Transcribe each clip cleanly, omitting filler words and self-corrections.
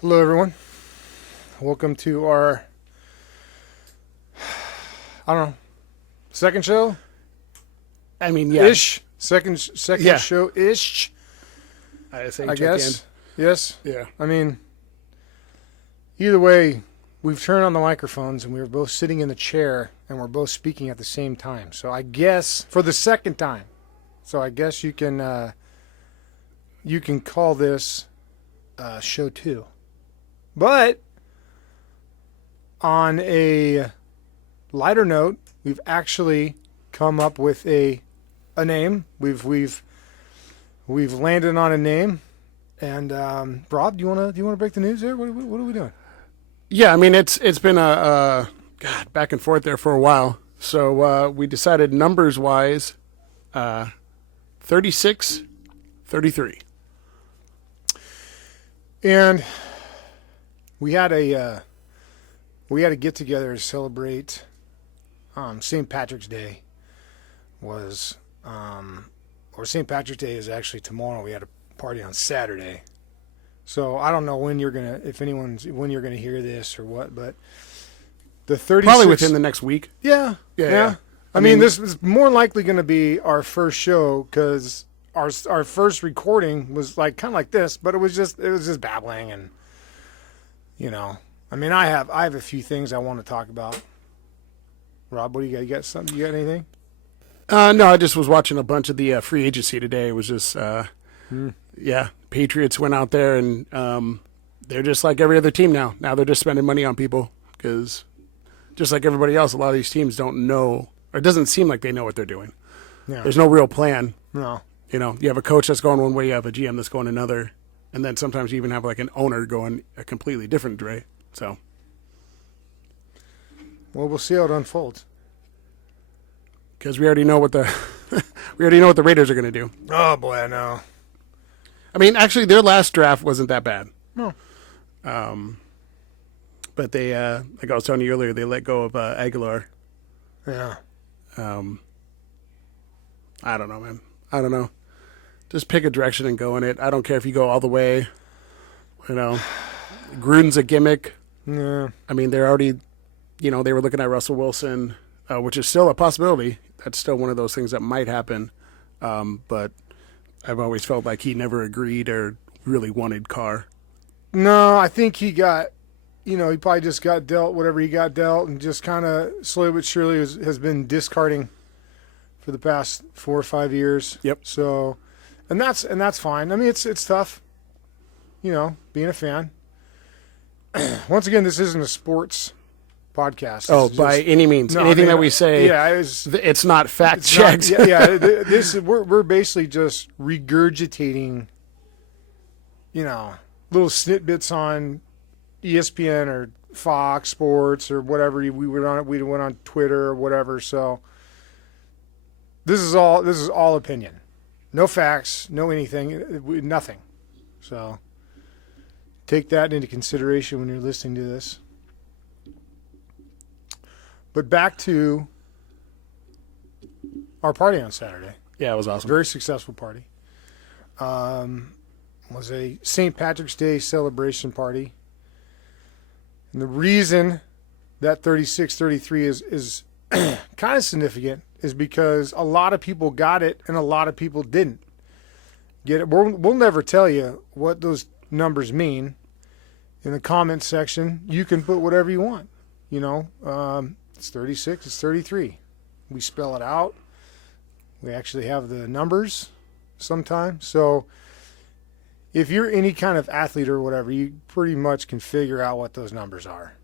Hello, everyone. Welcome to our, I don't know, second show? I mean, yeah. Ish? Second Yeah. show-ish, I say I check guess. Yes? in. Yeah. I mean, either way, we've turned on the microphones and we were both sitting in the chair and we're both speaking at the same time. So I guess, for the second time, so I guess you can call this show 2. But on a lighter note, we've actually come up with a name. We've landed on a name. And Rob, do you want to break the news there? What are we doing? Yeah, I mean, it's been a God, back and forth there for a while. So we decided numbers-wise, 36, 33. And we had a get together to celebrate St. Patrick's Day. Or St. Patrick's Day is actually tomorrow. We had a party on Saturday. So I don't know when you're gonna hear this or what, but the 36 Probably within the next week. Yeah. I mean, this is more likely going to be our first show because our first recording was kind of like this, but it was just babbling and I mean, I have a few things I want to talk about. Rob, what do you got? You got something? You got anything? No, I just was watching a bunch of the free agency today. It was just, Patriots went out there and they're just like every other team now. Now they're just spending money on people because just like everybody else, a lot of these teams don't know, or it doesn't seem like they know what they're doing. Yeah. There's no real plan. No. You have a coach that's going one way, you have a GM that's going another, and then sometimes you even have like an owner going a completely different way. So, well, we'll see how it unfolds. Because we already know what the Raiders are going to do. Oh boy, I know. I mean, actually, their last draft wasn't that bad. No. But they, like I was telling you earlier, they let go of Aguilar. Yeah. I don't know, man. I don't know. Just pick a direction and go in it. I don't care if you go all the way. Gruden's a gimmick. Yeah. I mean, they're already, they were looking at Russell Wilson, which is still a possibility. That's still one of those things that might happen. But I've always felt like he never agreed or really wanted Carr. No, I think he got, he probably just got dealt whatever he got dealt and just kind of slowly but surely has been discarding for the past 4 or 5 years. Yep. So, and that's fine. I mean, it's tough, being a fan. Once again, this isn't a sports podcast. Oh, by any means. No, Anything I mean, that we say, it's not fact checked. We're basically just regurgitating, little snippets on ESPN or Fox Sports or whatever we went on Twitter or whatever. So this is all opinion, no facts, no anything, nothing. So take that into consideration when you're listening to this. But back to our party on Saturday. Yeah, it was awesome. Very successful party. Was a St. Patrick's Day celebration party. And the reason that 36-33 is kind of significant is because a lot of people got it and a lot of people didn't get it. We'll never tell you what those numbers mean. In the comments section, you can put whatever you want. It's 36, it's 33. We spell it out. We actually have the numbers sometimes. So if you're any kind of athlete or whatever, you pretty much can figure out what those numbers are.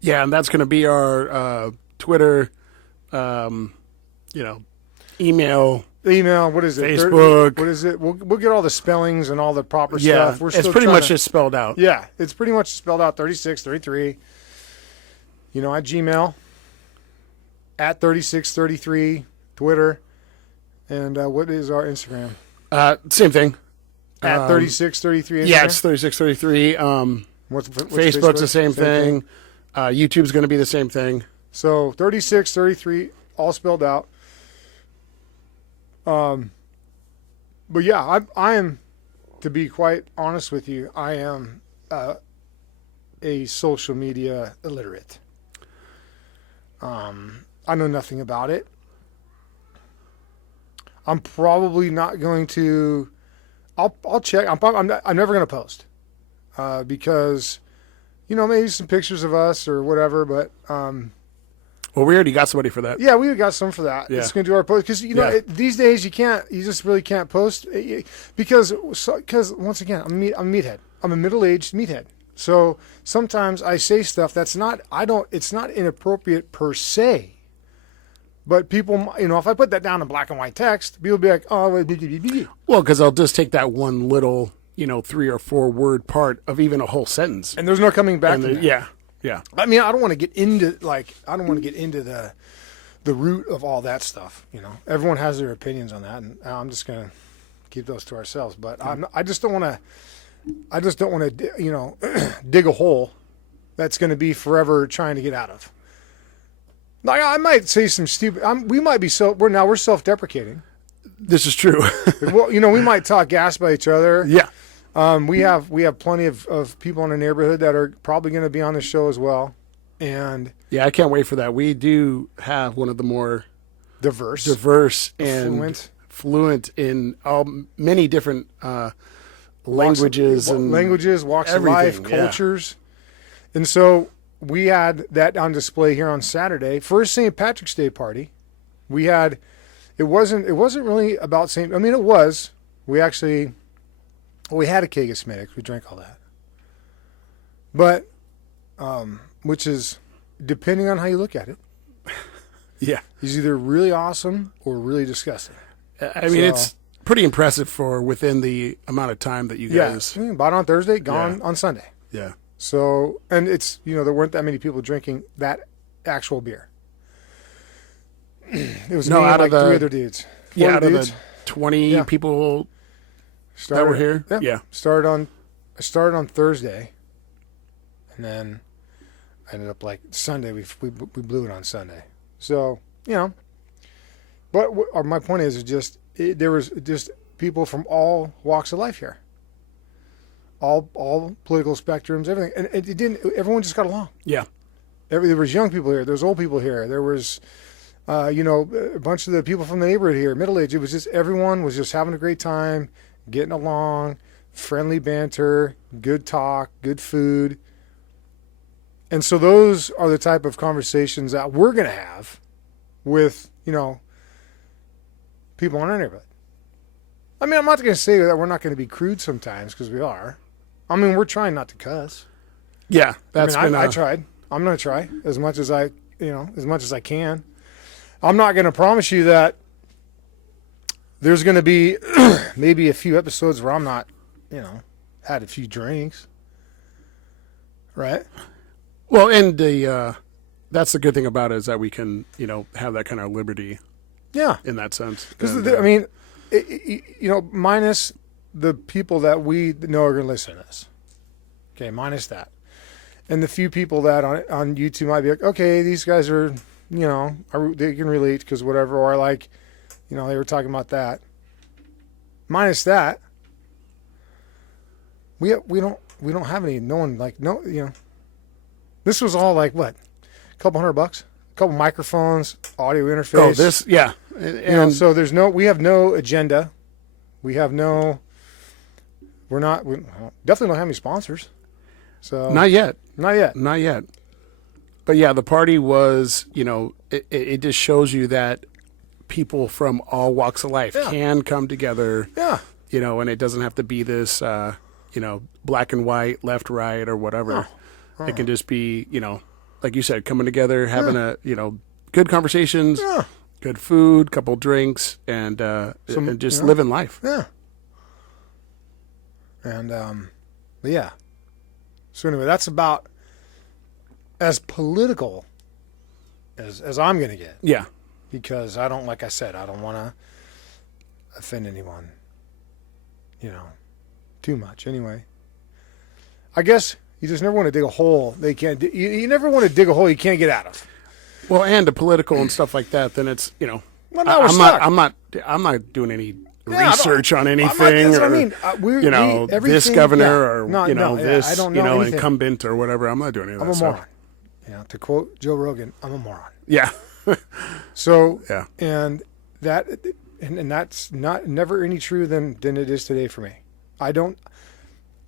Yeah, and that's going to be our Twitter, email. What is it? Facebook. What is it? We'll get all the spellings and all the proper stuff. Yeah, it's pretty much just spelled out. Yeah, it's pretty much spelled out 36, 33. At Gmail, at 3633, Twitter, and what is our Instagram? Same thing. At 3633 Instagram? Yeah, it's 3633. What's Facebook's Facebook? the same thing. YouTube's going to be the same thing. So 3633, all spelled out. But yeah, I am, to be quite honest with you, I am a social media illiterate. I know nothing about it. I'm probably not going to. I'll check. I'm never going to post because, maybe some pictures of us or whatever. But Well, we already got somebody for that. yeah, we got some for that. Yeah. It's going to do our post because Yeah. these days you just really can't post because once again I'm a meathead. I'm a middle-aged meathead. So sometimes I say stuff that's not. It's not inappropriate per se. But people, if I put that down in black and white text, people will be like, oh, wait, Well, because I'll just take that one little, 3 or 4 word part of even a whole sentence. and there's no coming back. From that. Yeah. I mean, I don't want to get into the root of all that stuff. Everyone has their opinions on that, and I'm just gonna keep those to ourselves. But I just don't want to, dig a hole that's going to be forever trying to get out of. Like I might say some stupid. We might be we're self-deprecating. This is true. Well, we might talk gas by each other. Yeah. We have plenty of people in the neighborhood that are probably going to be on the show as well, and Yeah, I can't wait for that. We do have one of the more diverse and fluent. fluent in many different languages walks of everything, life, yeah. cultures, and so we had that on display here on Saturday. First St. Patrick's Day party. We had. It wasn't really about St. I mean, it was. We had a keg of Smittix. We drank all that. But, which is, depending on how you look at it, Yeah. is either really awesome or really disgusting. I mean, it's pretty impressive for within the amount of time that you guys. Yeah. Bought on Thursday, gone on Sunday. Yeah. So, and it's, there weren't that many people drinking that actual beer. It was me and out like of the 3 other dudes. Yeah, 4 out of dudes. the 20 people that were here. Yeah. I started on Thursday, and then I ended up like Sunday. We blew it on Sunday. So but my point is there was just people from all walks of life here, all political spectrums, everything, and it didn't. Everyone just got along. Yeah. There was young people here. There was old people here. There was. A bunch of the people from the neighborhood here, middle age. It was just everyone was just having a great time, getting along, friendly banter, good talk, good food. And so those are the type of conversations that we're going to have with, people in our neighborhood. I mean, I'm not going to say that we're not going to be crude sometimes because we are. I mean, we're trying not to cuss. Yeah. That's I tried. I'm going to try as much as I can. I'm not going to promise you that there's going to be maybe a few episodes where I'm not, had a few drinks. Right? Well, and that's the good thing about it is that we can, have that kind of liberty Yeah. in that sense. Because, And, I mean, minus the people that we know are going to listen to this. Okay, minus that. And the few people that on YouTube might be like, okay, these guys are... they can relate because whatever, or like, they were talking about that. Minus that, we don't have any. No one like This was all like what, a couple $100, a couple microphones, audio interface. And So we have no agenda. We definitely don't have any sponsors. So not yet. not yet. Not yet. But yeah, the party was, it just shows you that people from all walks of life can come together. Yeah. And it doesn't have to be this, black and white, left, right, or whatever. It can just be, like you said, coming together, having good conversations, good food, couple drinks, and just living life. Yeah. And but yeah. So anyway, that's about as political as I'm going to get. Yeah. Because like I said, I don't want to offend anyone, too much. Anyway, I guess you just never want to dig a hole they can't. You never want to dig a hole you can't get out of. Well, and the political and stuff like that. Then it's Well, now we're stuck. I'm not doing any research on anything. That's or, what I mean. this everything- governor yeah. or, No, no, yeah, this, I don't know anything. incumbent or whatever. I'm not doing any of that I'm a stuff. moron. To quote Joe Rogan, I'm a moron. Yeah. So, Yeah. and that's never any truer than it is today for me. I don't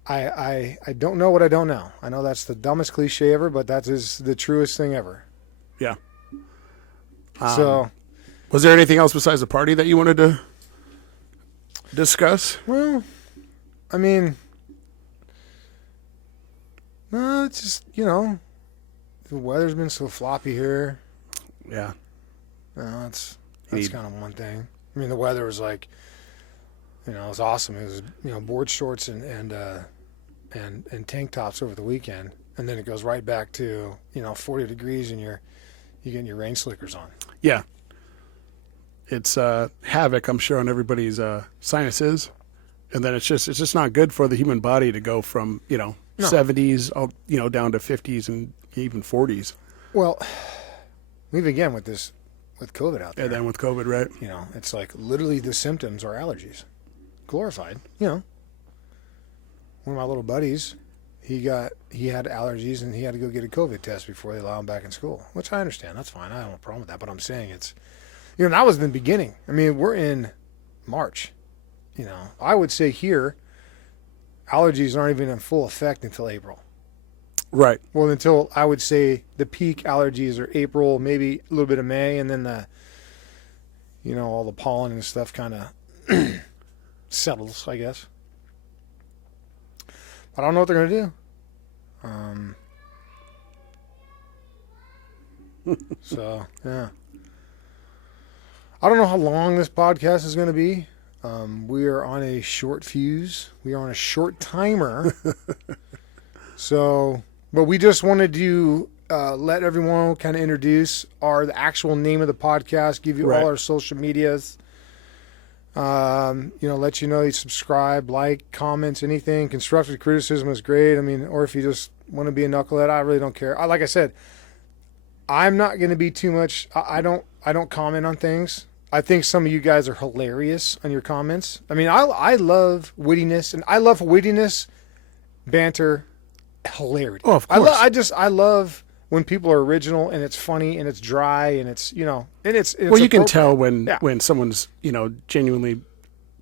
know what I don't know. I know that's the dumbest cliche ever, but that is the truest thing ever. Yeah. So, Was there anything else besides the party that you wanted to discuss? well, I mean, no, it's just, the weather's been so floppy here. Yeah. That's Need- kind of one thing. I mean, the weather was like, it was awesome. It was, board shorts and tank tops over the weekend, and then it goes right back to 40 degrees, and you're getting your rain slickers on. Yeah. It's havoc, I'm sure, on everybody's sinuses. And then it's just not good for the human body to go from, 70s, down to 50s and even 40s. Well, we've again with COVID out there. And then with COVID, right? It's like literally the symptoms are allergies, glorified. One of my little buddies, he had allergies and he had to go get a COVID test before they allow him back in school, which I understand. That's fine. I don't have a problem with that. But I'm saying it's, that was in the beginning. I mean, we're in March. I would say here, allergies aren't even in full effect until April. Right. Well, until I would say the peak allergies are April, maybe a little bit of May, and then all the pollen and stuff kind of settles, I guess. I don't know what they're going to do. So, yeah. I don't know how long this podcast is going to be. We are on a short fuse. We are on a short timer. So, but we just wanted to let everyone kind of introduce the actual name of the podcast, give you Right. all our social medias. Let you know you subscribe, like, comments, anything. Constructive criticism is great. I mean, or if you just want to be a knucklehead, I really don't care. Like I said, I'm not going to be too much. I don't comment on things. I think some of you guys are hilarious on your comments. I mean, I love wittiness, and I love wittiness, banter, hilarity. Oh, of course. I love when people are original and it's funny and it's dry and it's and it's Well, you can appropriate. tell when Yeah. when someone's genuinely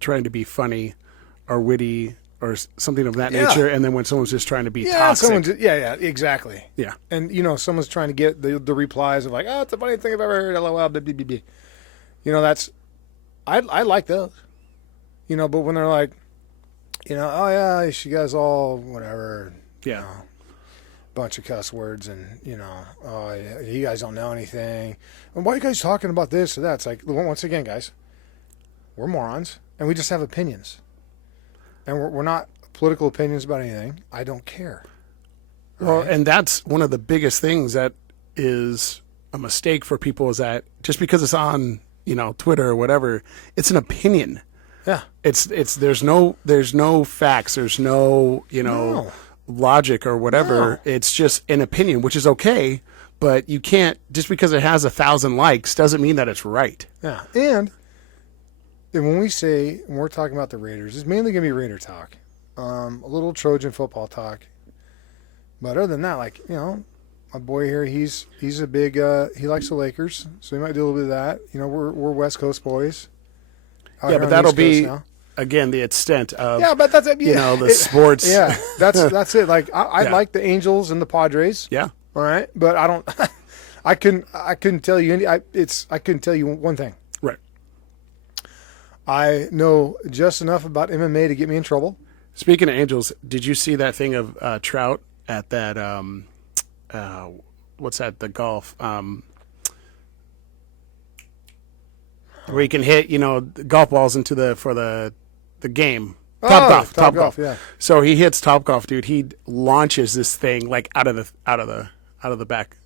trying to be funny or witty or something of that Yeah. nature, and then when someone's just trying to be Yeah, toxic. yeah, exactly. Yeah. And someone's trying to get the replies of like, oh, it's the funniest thing I've ever heard. LOL. Blah, blah, blah, blah. That's I like those. But when they're like, oh yeah, you guys all whatever. Yeah. Bunch of cuss words and oh yeah, you guys don't know anything. And why are you guys talking about this or that? It's like, once again, guys, we're morons and we just have opinions, and we're not political opinions about anything. I don't care. Well, Right? and that's one of the biggest things that is a mistake for people, is that just because it's on, Twitter or whatever, it's an opinion. Yeah. It's there's no facts, there's no, No. logic or whatever. No. It's just an opinion, which is okay, but you can't, just because it has 1,000 likes doesn't mean that it's right. Yeah. And when we're talking about the Raiders, it's mainly going to be Raider talk. A little Trojan football talk. But other than that, like, my boy here, he's a big, he likes the Lakers, so he might do a little bit of that. We're West Coast boys. Out Yeah, here but on the that'll East Coast be, now. again, the extent of, Yeah, but that's it. Yeah. the sports. Yeah, that's it. Like, I Yeah. like the Angels and the Padres. Yeah. All right, but I don't. I couldn't tell you any. I couldn't tell you one thing. Right. I know just enough about MMA to get me in trouble. Speaking of Angels, did you see that thing of Trout at that, what's that, the golf, where you can hit, golf balls into for the game. Top golf. Yeah. So he hits Topgolf, dude. He launches this thing like out of the back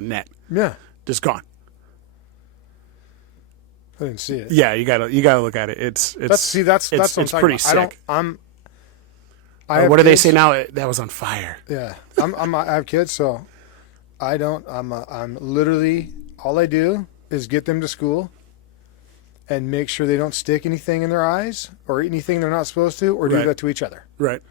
net. Yeah. Just gone. I didn't see it. Yeah, you gotta look at it. It's That's what I'm it's talking pretty about. sick. I have What do they kids. say now? That was on fire. Yeah. I have kids, so I'm literally, all I do is get them to school, and make sure they don't stick anything in their eyes or eat anything they're not supposed to or do Right. that to each other. Right.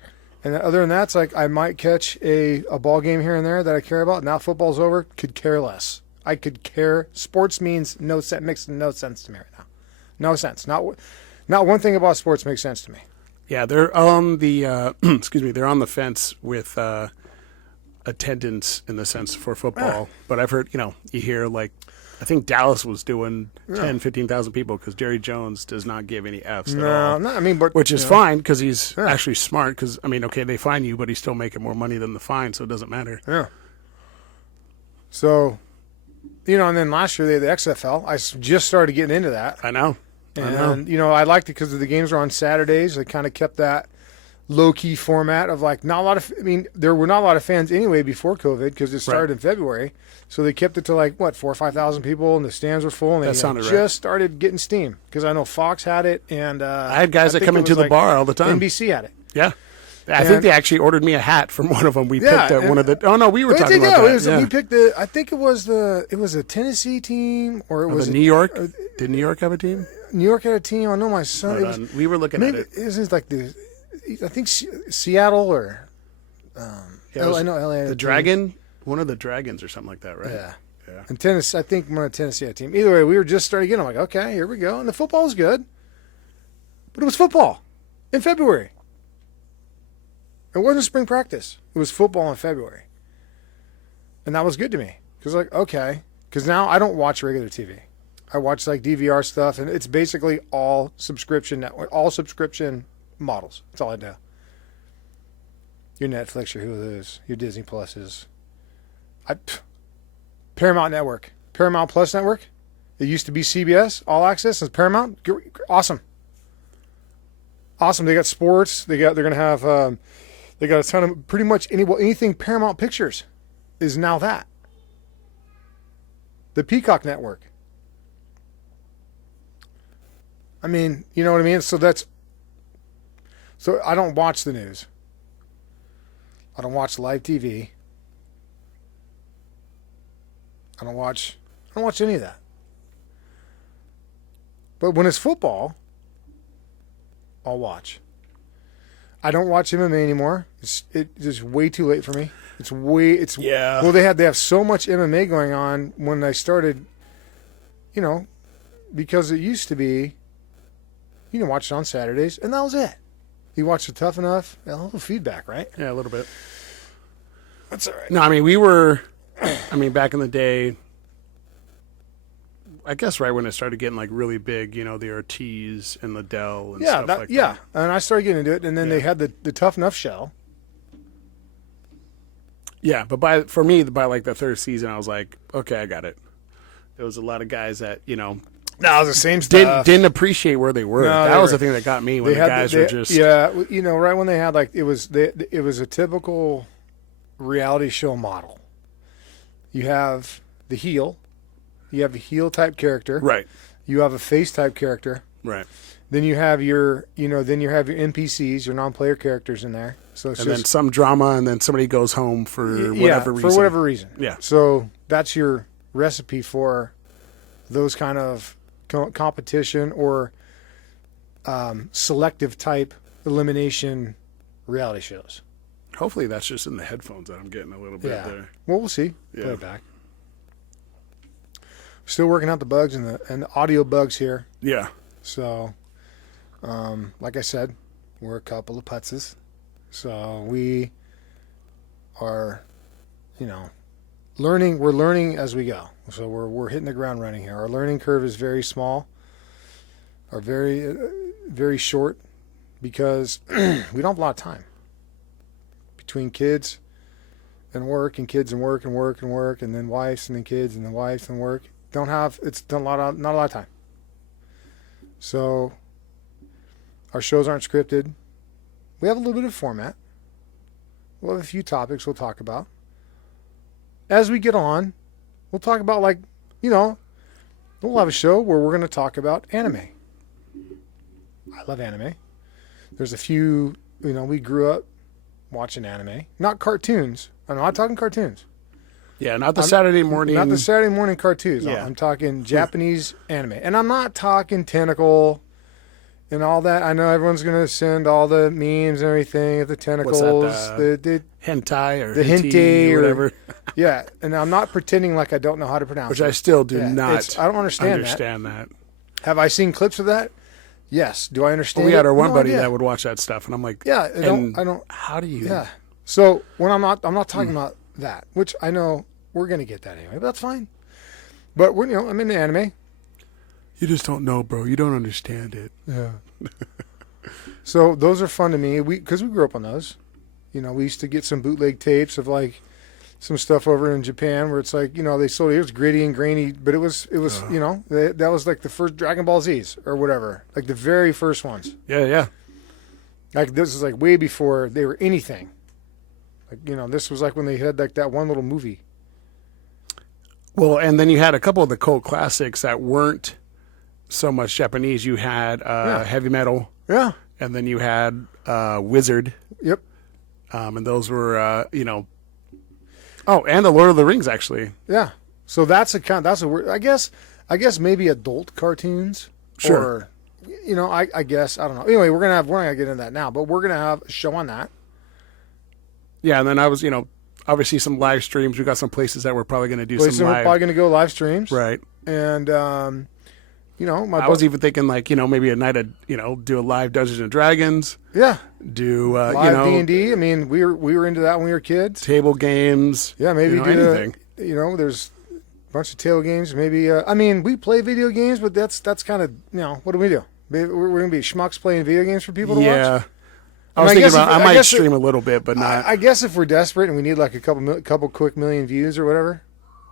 And then other than that, it's like I might catch a ball game here and there that I care about. Now football's over, could care less. I could care. Sports means no sense, makes no sense to me right now. No sense. Not one thing about sports makes sense to me. Yeah, they're on the excuse me, they're on the fence with attendance in the sense for football. But I've heard, you hear like I think Dallas was doing 10, 15,000 people because Jerry Jones does not give any Fs at all. No, I mean, but Which is fine because he's actually smart. Because okay, they fine you, but he's still making more money than the fine, so it doesn't matter. Yeah. So, and then last year they had the XFL. I just started getting into that. I know. And, I liked it because the games were on Saturdays. They kind of kept that low-key format of like not a lot of – there were not a lot of fans anyway before COVID because it started in February. So they kept it to like, 4,000 or 5,000 people, and the stands were full. And they just started getting steam because I know Fox had it. And I had guys that come into the bar all the time. NBC had it. Yeah. I think they actually ordered me a hat from one of them. We picked one of the – oh, no, we were talking about that. We picked I think it was a Tennessee team or it was New York. Did New York have a team? New York had a team. I know my son. We were looking at it. It was like I think Seattle or I know LA. The Dragon, one of the Dragons or something like that, right? Yeah. And Tennessee, I think one of Tennessee had a team. Either way, we were just starting again. I'm like, okay, here we go. And the football was good, but it was football in February. It wasn't spring practice. It was football in February, and that was good to me because okay, because now I don't watch regular TV. I watch like DVR stuff, and it's basically all subscription network, all subscription models. That's all I do. Your Netflix, your Hulu's, your Disney Pluses. Paramount Network, Paramount Plus Network. It used to be CBS All Access. It's Paramount. Awesome. They got sports. They're gonna have. They got a ton of pretty much anything Paramount Pictures is now that. The Peacock Network. You know what I mean? So I don't watch the news. I don't watch live TV. I don't watch any of that. But when it's football, I'll watch. I don't watch MMA anymore. It's just way too late for me. Yeah. Well, they have so much MMA going on when I started, because it used to be you can watch it on Saturdays, and that was it. You watched it Tough Enough, a little feedback, right? Yeah, a little bit. That's all right. No, we were, back in the day, I guess right when it started getting like really big, the Ortiz and Liddell and stuff like that. Yeah, and I started getting into it, and then they had the Tough Enough show. Yeah, but by like the third season, I was like, okay, I got it. There was a lot of guys that, No, it was the same stuff. Didn't appreciate where they were. No, that was the thing that got me when the guys were just right when they had like it was a typical reality show model. You have the heel, you have a heel type character, right. You have a face type character, right. Then you have your NPCs, your non-player characters in there. So it's then some drama, and then somebody goes home for whatever reason. For whatever reason. Yeah. So that's your recipe for those kind of competition or selective type elimination reality shows. Hopefully that's just in the headphones that I'm getting a little bit there. Well, we'll see. Yeah. Play it back. Still working out the bugs and the audio bugs here. Yeah. So, like I said, we're a couple of putzes. So we are, learning. We're learning as we go. So we're hitting the ground running here. Our learning curve is very small, or very, very short, because we don't have a lot of time between kids and work, and kids and work and work and work, and then wives and then kids and then wives and work. Not a lot of time. So our shows aren't scripted. We have a little bit of format. We'll have a few topics we'll talk about. As we get on, we'll talk about we'll have a show where we're going to talk about anime. I love anime. There's a few, we grew up watching anime. Not cartoons. I'm not talking cartoons. Yeah, not the Saturday morning. Not the Saturday morning cartoons. Yeah. I'm talking Japanese anime. And I'm not talking tentacle and all that. I know everyone's going to send all the memes and everything of the tentacles. The hentai or the hentai hentai or whatever. Yeah, and I'm not pretending like I don't know how to pronounce Which it. I still do Yeah, not I don't understand that. Have I seen clips of that? Yes. Do I understand We had it? our one No buddy idea. that would watch that stuff, and I'm like, Yeah, I don't. How do you? Yeah. So when I'm not talking about that, which I know we're gonna get that anyway, but that's fine. But I'm into anime. You just don't know, bro. You don't understand it. Yeah. So those are fun to me. Because we grew up on those. We used to get some bootleg tapes of like some stuff over in Japan where it's like they sold it was gritty and grainy, but it was that was like the first Dragon Ball Z's or whatever, like the very first ones. Yeah. Like this is like way before they were anything. Like this was like when they had like that one little movie. Well, and then you had a couple of the cult classics that weren't so much Japanese. You had Heavy Metal. Yeah. And then you had Wizard. Yep. And those were oh, and the Lord of the Rings actually. Yeah. So that's a word. I guess maybe adult cartoons. Sure. Or, I guess I don't know. Anyway, we're not gonna get into that now, but we're gonna have a show on that. Yeah, and then I was obviously some live streams. We got some places that we're probably going to do Places some we're live. probably gonna go live streams. Right. And I was even thinking like maybe a night of do a live Dungeons and Dragons. Yeah. Do live D&D. I mean, we were into that when we were kids. Table games. Yeah, maybe do anything. There's a bunch of table games. Maybe we play video games, but that's kind of what do we do? We're gonna be schmucks playing video games for people to watch. Yeah. I was thinking about I might stream a little bit, but not. I guess if we're desperate and we need like a couple quick million views or whatever.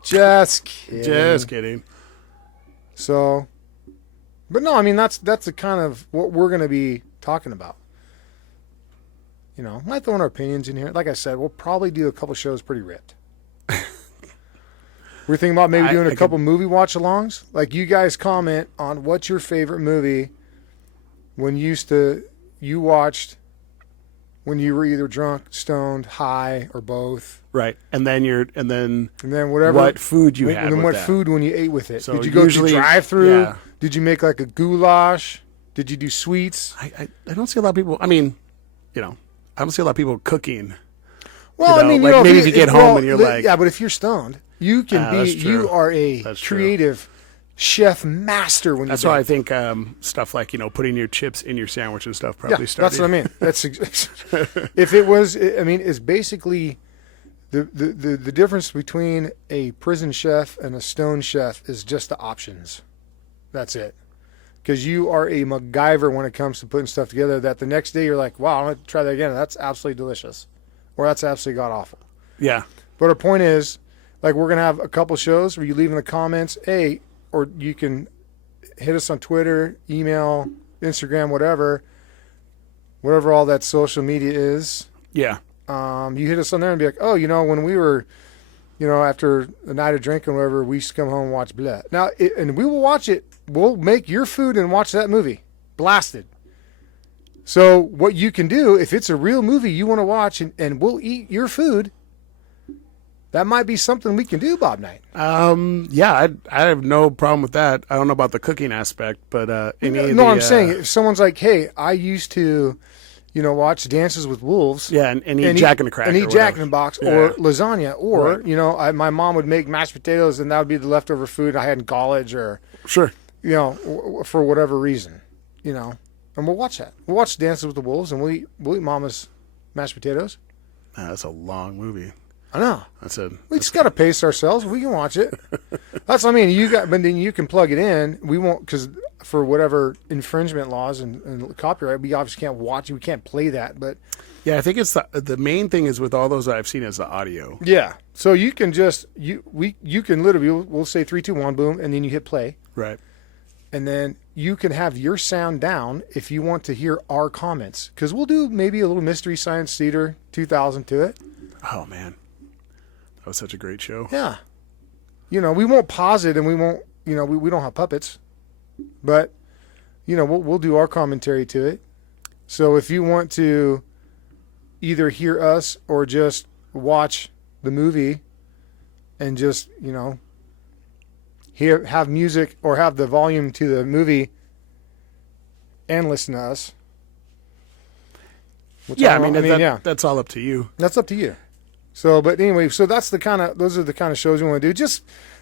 Just kidding. Just kidding. So, but no, I mean that's the kind of what we're going to be talking about. Might throw in our opinions in here. Like I said, we'll probably do a couple shows pretty ripped. We're thinking about maybe doing a couple movie watch-alongs. Like you guys comment on what's your favorite movie when you watched when you were either drunk, stoned, high, or both. Right, and then whatever. What food you had? And then with what that. food when you ate with it? So did you go to drive-through? Yeah. Did you make like a goulash? Did you do sweets? I don't see a lot of people. I mean, I don't see a lot of people cooking. Well, I mean, maybe if you get home and you're like, yeah, but if you're stoned, you can be. That's true. You are a That's true. creative chef master when That's you're why I think stuff like putting your chips in your sandwich and stuff yeah, probably started. that's what I mean. That's if it was. I mean, it's basically the difference between a prison chef and a stone chef is just the options. That's it. Because you are a MacGyver when it comes to putting stuff together. That the next day you're like, wow, I'm going to try that again. That's absolutely delicious, or that's absolutely god awful. Yeah. But our point is, like, we're gonna have a couple shows where you leave in the comments, hey, or you can hit us on Twitter, email, Instagram, whatever all that social media is. Yeah. You hit us on there and be like, oh, when we were, after a night of drinking, whatever, we used to come home and watch blah. Now, and we will watch it. We'll make your food and watch that movie, blasted. So what you can do, if it's a real movie you want to watch and we'll eat your food, that might be something we can do, Bob Knight. Yeah, I have no problem with that. I don't know about the cooking aspect, but I'm saying if someone's like, hey, I used to, watch Dances with Wolves. Yeah, and eat Jack in the Cracker. And eat Jack in the Box or Yeah. lasagna. Or, Right. my mom would make mashed potatoes and that would be the leftover food I had in college or, Sure. for whatever reason, and we'll watch that. We'll watch Dances with the Wolves and we'll eat Mama's mashed potatoes. That's a long movie. I know. We just got to pace ourselves. We can watch it. That's what I mean. But then you can plug it in. We won't, because for whatever infringement laws and copyright, we obviously can't watch it. We can't play that. But Yeah, I think it's the main thing is with all those I've seen is the audio. yeah, so you can just you can literally we'll say 3, 2, 1, boom, and then you hit play, Right. and then you can have your sound down if you want to hear our comments, because we'll do maybe a little Mystery Science Theater 2000 to it. Oh man, that was such a great show. Yeah. We won't pause it and we won't, we don't have puppets, but, we'll do our commentary to it. So if you want to either hear us or just watch the movie and just, have music or have the volume to the movie and listen to us. Which Yeah, yeah, that's all up to you. that's up to you. So, but anyway, so those are the kind of shows we want to do.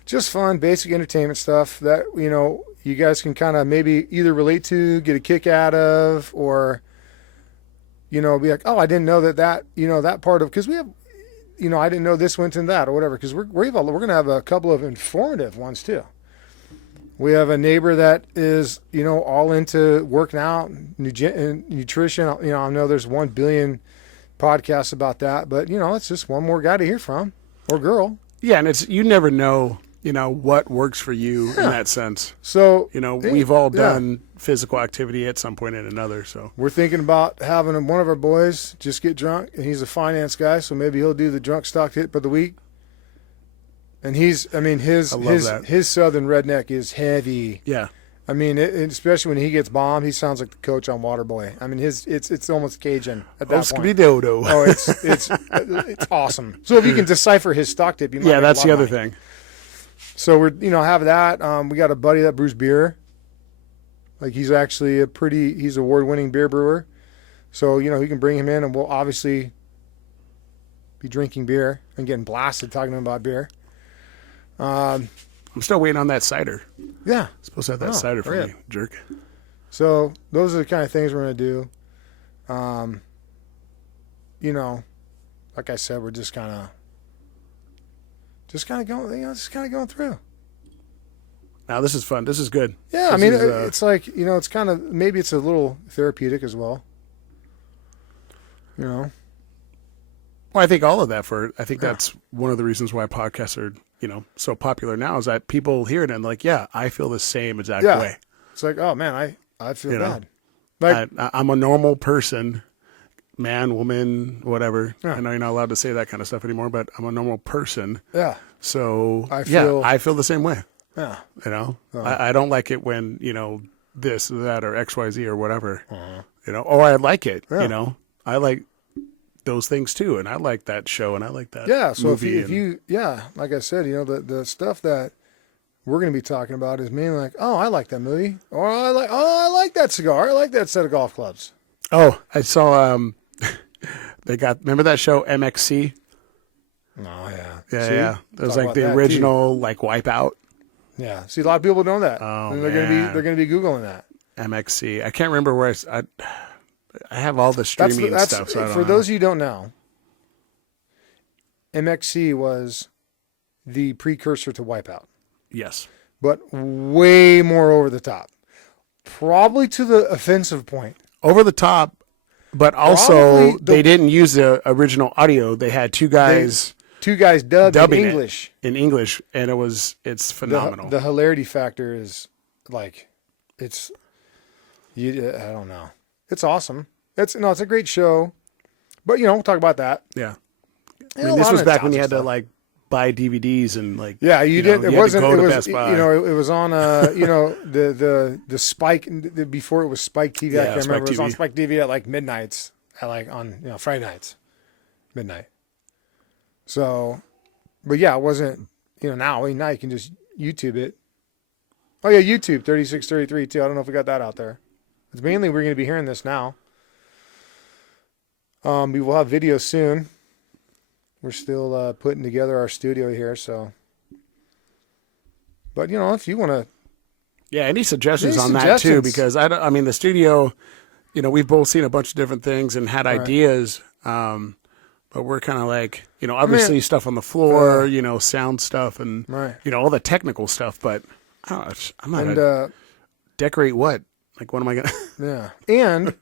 Just fun, basic entertainment stuff that, you guys can kind of maybe either relate to, get a kick out of, or, be like, oh, I didn't know that, that part of, because we have, I didn't know this went into that or whatever, because we're going to have a couple of informative ones too. We have a neighbor that is, all into working out, nutrition. I know there's 1 billion podcasts about that, but, it's just one more guy to hear from, or girl. Yeah, and you never know, what works for you in that sense. So, we've all done physical activity at some point or another. So we're thinking about having one of our boys just get drunk, and he's a finance guy, so maybe he'll do the drunk stock tip of the week. And his southern redneck is heavy. Yeah. Especially when he gets bombed, he sounds like the coach on Waterboy. It's almost Cajun at that point. Scooby-Doo. Oh, it's awesome. So if you can decipher his stock tip, you might. Yeah, that's the other thing. So we're have that. We got a buddy that brews beer. Like he's actually he's award-winning beer brewer. So you can bring him in, and we'll obviously be drinking beer and getting blasted talking to him about beer. I'm still waiting on that cider. Yeah. Supposed to have that cider for me, jerk. So those are the kind of things we're going to do. Like I said, we're just kind of going through. Now this is fun. This is good. Yeah. It's like, it's kind of, maybe it's a little therapeutic as well. Well, I think all of that that's one of the reasons why podcasts are, so popular now is that people hear it and like, yeah, I feel the same exact way. It's like, oh man, I feel bad. Like I'm a normal person, man, woman, whatever. Yeah. I know you're not allowed to say that kind of stuff anymore, but I'm a normal person. Yeah. So I feel the same way. Yeah. I don't like it when, this, that, or XYZ or whatever, or I like it, I like those things too. And I like that show and I like that. Yeah. So movie if you, like I said, the stuff that we're going to be talking about is mainly like, oh, I like that movie, or I like that cigar. I like that set of golf clubs. Oh, I saw, remember that show MXC? Oh yeah. Yeah. It was like the original, like Wipeout. Yeah. See, a lot of people don't know that. Oh, and they're going to be Googling that. MXC. I can't remember where I have all the streaming stuff. So for those of you who don't know, MXC was the precursor to Wipeout. Yes. But way more over the top. Probably to the offensive point. Over the top, but also they didn't use the original audio. They had two guys dubbing in English, and it's phenomenal. The hilarity factor is like, I don't know. It's awesome. It's a great show, but we'll talk about that. Yeah. This was back when you had to like buy DVDs and like. Yeah, you did. It wasn't. It was. Best Buy. It was on. The Spike before it was Spike TV. I can't remember. It was on Spike TV at like midnights. On Friday nights, midnight. So, but yeah, it wasn't. Now you can just YouTube it. Oh yeah, YouTube 3633 too. I don't know if we got that out there. It's mainly we're going to be hearing this now. We will have video soon. We're still putting together our studio here, so. But if you want to. Yeah, any suggestions on that too? Because the studio, we've both seen a bunch of different things and had ideas, but we're kind of like, obviously stuff on the floor, sound stuff and all the technical stuff. But I'm not gonna decorate what? Like, what am I gonna? Yeah, and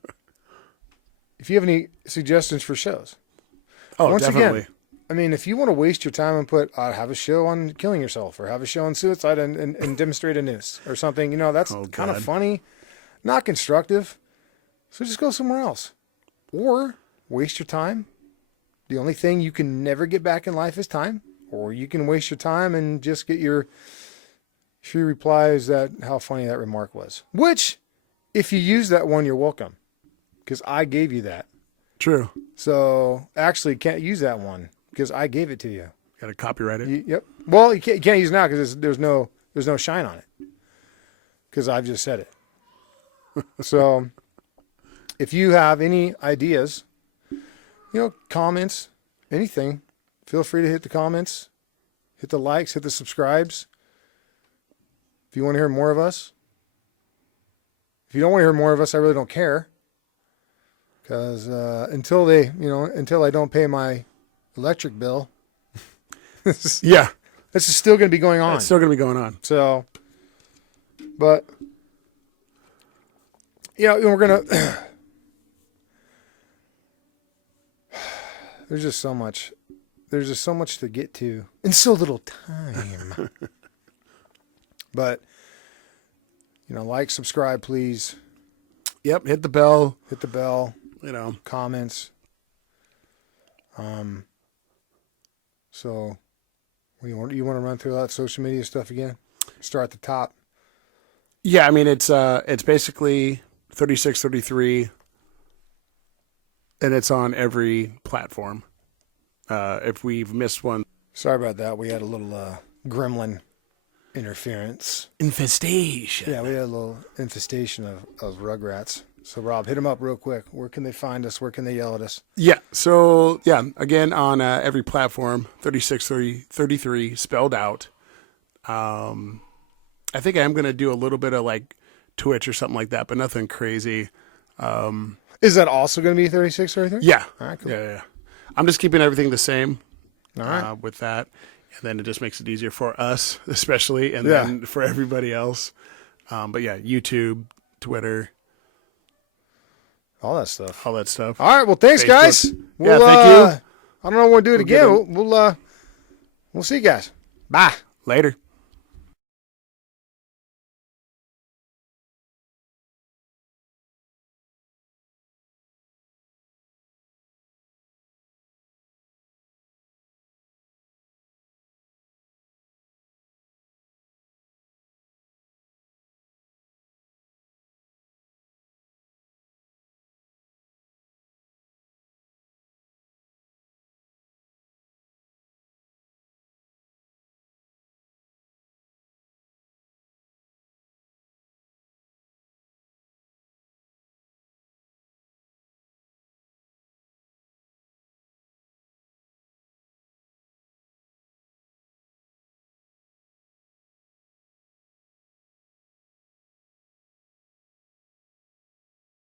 if you have any suggestions for shows, once definitely. Again, if you want to waste your time and have a show on killing yourself or have a show on suicide and demonstrate a noose or something, that's kind of funny, not constructive. So just go somewhere else or waste your time. The only thing you can never get back in life is time, or you can waste your time and just get your few replies that how funny that remark was, which if you use that one, you're welcome because I gave you that. True. So actually can't use that one. Because I gave it to you. Got to copyright it. Yep. Well, you can't use it now because there's no shine on it. Because I've just said it. So, if you have any ideas, comments, anything, feel free to hit the comments, hit the likes, hit the subscribes. If you want to hear more of us. If you don't want to hear more of us, I really don't care. Because until I don't pay my electric bill, this is still going to be going on. It's still going to be going on. So, but, we're going to, there's just so much to get to in so little time. But, like, subscribe, please. Yep. Hit the bell. Hit the bell. Comments. So, you want to run through that social media stuff again? Start at the top. Yeah, I mean it's basically 3633, and it's on every platform. If we've missed one, Sorry about that. We had a little gremlin interference. infestation. Yeah, we had a little infestation of rugrats. So, Rob, hit them up real quick. Where can they find us? Where can they yell at us? Yeah. So yeah, again on every platform, 3633 spelled out. I think I am gonna do a little bit of like Twitch or something like that, but nothing crazy. Is that also going to be 3633? Yeah. All right, cool. Yeah. I'm just keeping everything the same. All right. With that, and then it just makes it easier for us, especially, and Yeah. then for everybody else. But yeah, YouTube, Twitter, All that stuff. all that stuff. All right. Well, thanks, Facebook. guys. Yeah, thank you. I don't know when we'll do it We'll get again. We'll see you guys. Bye. Later.